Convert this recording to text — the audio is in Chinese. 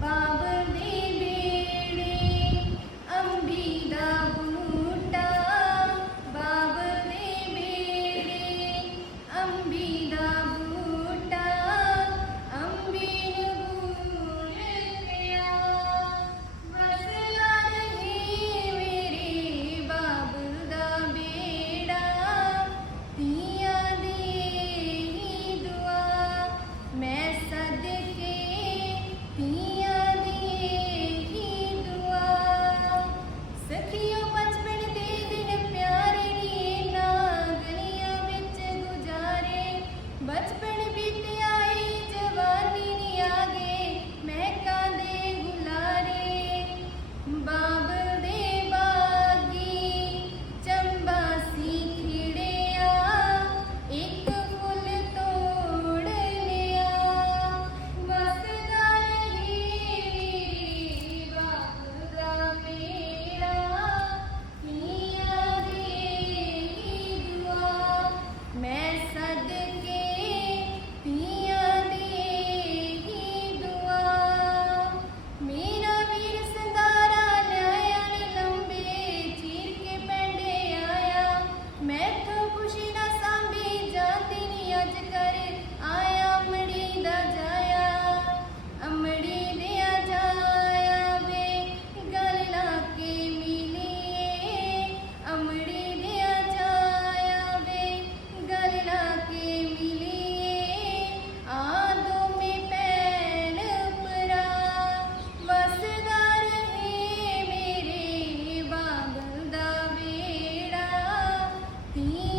Bye. 萨顶顶。Happy.